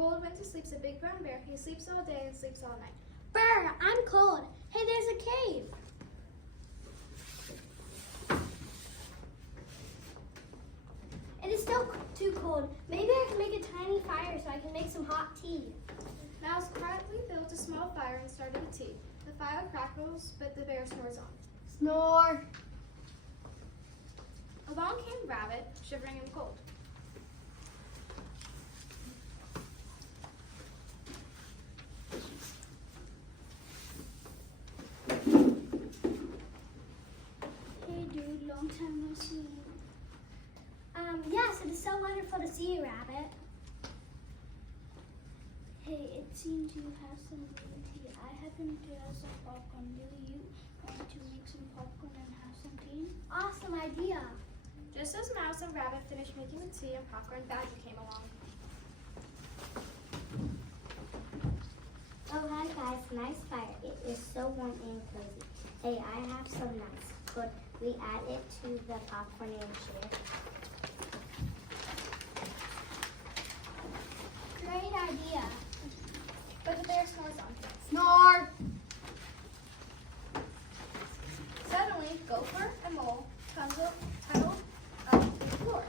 cold winter sleeps a big brown bear. He sleeps all day and sleeps all night. Brr, I'm cold. Hey, there's a cave. It is still too cold. Maybe I can make a tiny fire so I can make some hot tea. Mouse quietly built a small fire and started the tea. The fire crackles, but the bear snores on. Snore. Along came Rabbit, shivering in the cold. Hey dude, long time no see. Yes, it is so wonderful to see you, Rabbit. Hey, it seems you have some green tea. I happen to have some popcorn. Do you want to make some popcorn and have some tea? Awesome idea. Just as Mouse and Rabbit finished making the tea and popcorn, Badger came along. Oh, hi guys, nice fire. It is so warm and cozy. Hey, I have some nuts. Could we add it to the popcorn and share? Great idea. But the bear snores on. Snore. Suddenly, Gopher and Mole tunneled up the floor,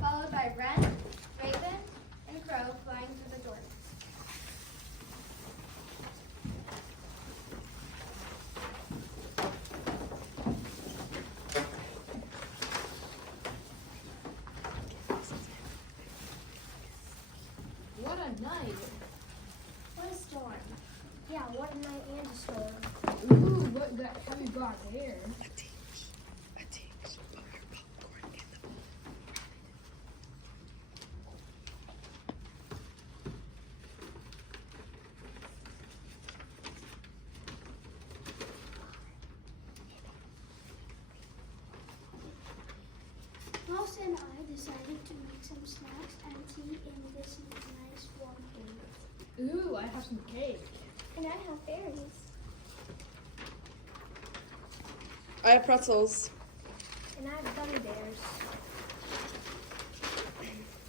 followed by Wren, Raven, and Crow flying through the door. What a night. What a storm. Yeah, what a night and a storm. Ooh, what have you brought here? Mouse and I decided to make some snacks and tea in this nice warm cave. Ooh, I have some cake. And I have berries. I have pretzels. And I have gummy bears.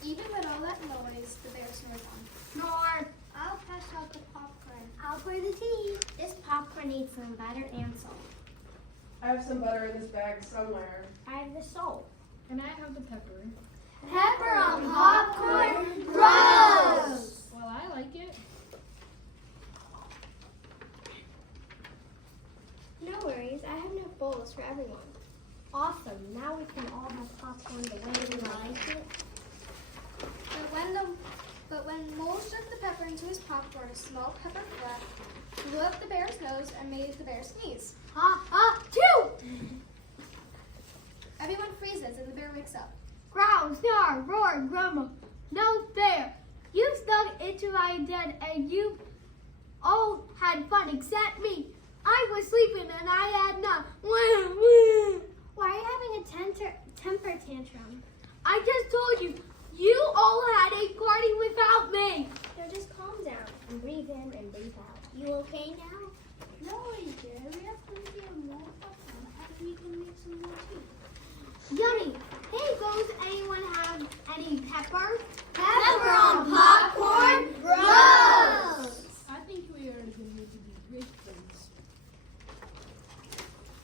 Even with all that noise, the bear snores on. Snore. I'll pass out the popcorn. I'll pour the tea. This popcorn needs some butter and salt. I have some butter in this bag somewhere. I have the salt. And I have the pepper. Pepper on popcorn. Gross! Well, I like it. No worries, I have enough bowls for everyone. Awesome, now we can all have popcorn the way we like it. But when Mole shoved the pepper into his popcorn, a small pepper flat flew up the bear's nose and made the bear sneeze. Ha ha, choo! Everyone freezes and the bear wakes up. Growl, snarl, roar, grumble. No fair. You snuck into my den and you all had fun except me. I was sleeping and I had none. Why are you having a temper tantrum? I just told you, you all had a party without me. Now just calm down and breathe in and breathe out. You okay now? No, dear. We have plenty of more popcorn and we can make some more tea. Yummy. Hey, does anyone have any pepper? Pepper on popcorn?